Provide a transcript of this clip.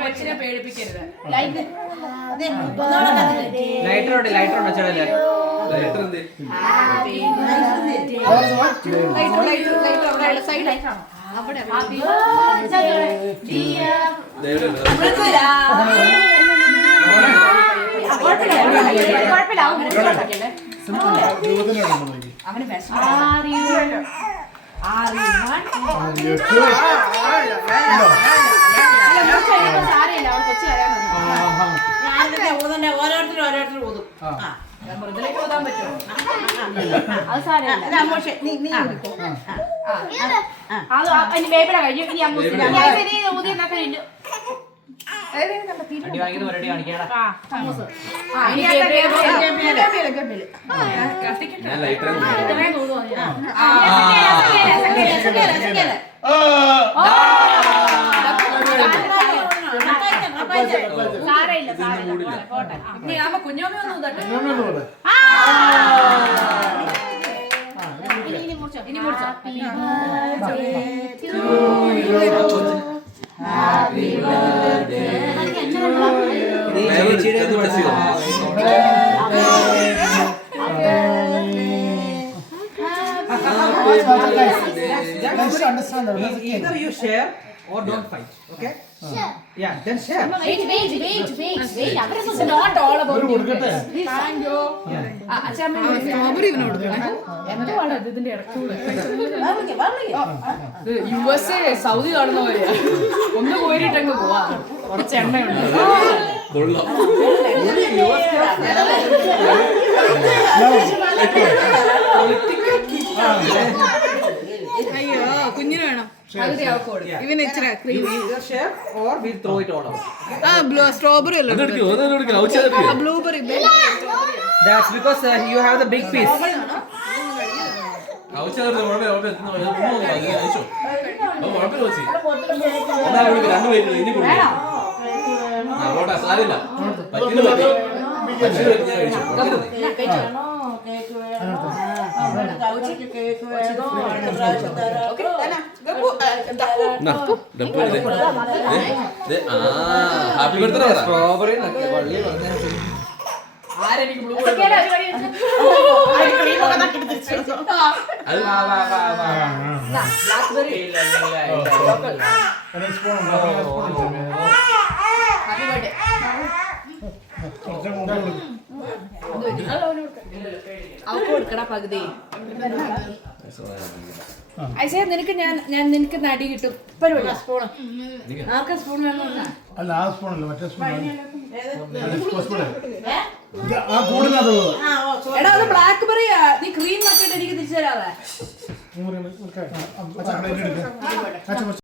കൊച്ചിനെ പേടിപ്പിക്കരുത്. ലൈറ്ററുണ്ട് ചേട്ടല്ലേ അവന് ഓരോരുത്തരും ഊതും. ഇതിലേക്ക് ഊതാൻ പറ്റുമോ? അത് സാരമില്ല. ബേബിയുടെ കഴിഞ്ഞു. ഇനി ഊതി എന്നൊക്കെ കഴിഞ്ഞു. കുഞ്ഞോമൊന്നും ഇനി മുറിച്ചോ. Happy birthday. Either you share or don't fight. Okay? Share. Yeah, then share. Wait. This is not all about you. Thank you. Strawberry USA, Saudi കാണുന്ന പോലെയാ. ഒന്ന് കോരിട്ടങ്ങ് പോവാ. കുറച്ച് എണ്ണയുണ്ട്. അയ്യോ കുഞ്ഞിന് വേണം. ഇവന് ഇച്ചിരി Share or we'll throw it all out. Strawberry അല്ല blueberry. That's because you have the big piece. Happy birthday strawberry ആരെനിക്ക് ബ്ലൂ അവർക്ക് കൊടുക്കണ പകുതി. ഐസേ നിനക്ക് ഞാൻ നിനക്ക് നടി കിട്ടും. സ്പൂണ് ആർക്കാ സ്പൂൺ വേണം? അല്ല ആ സ്പൂണല്ല മറ്റേ സ്പൂൺ. എടാ അത് ബ്ലാക്ക് ബെറിയാ. നീ ക്രീം നോക്കിയിട്ട് എനിക്ക് തിരിച്ചു തരാതെ.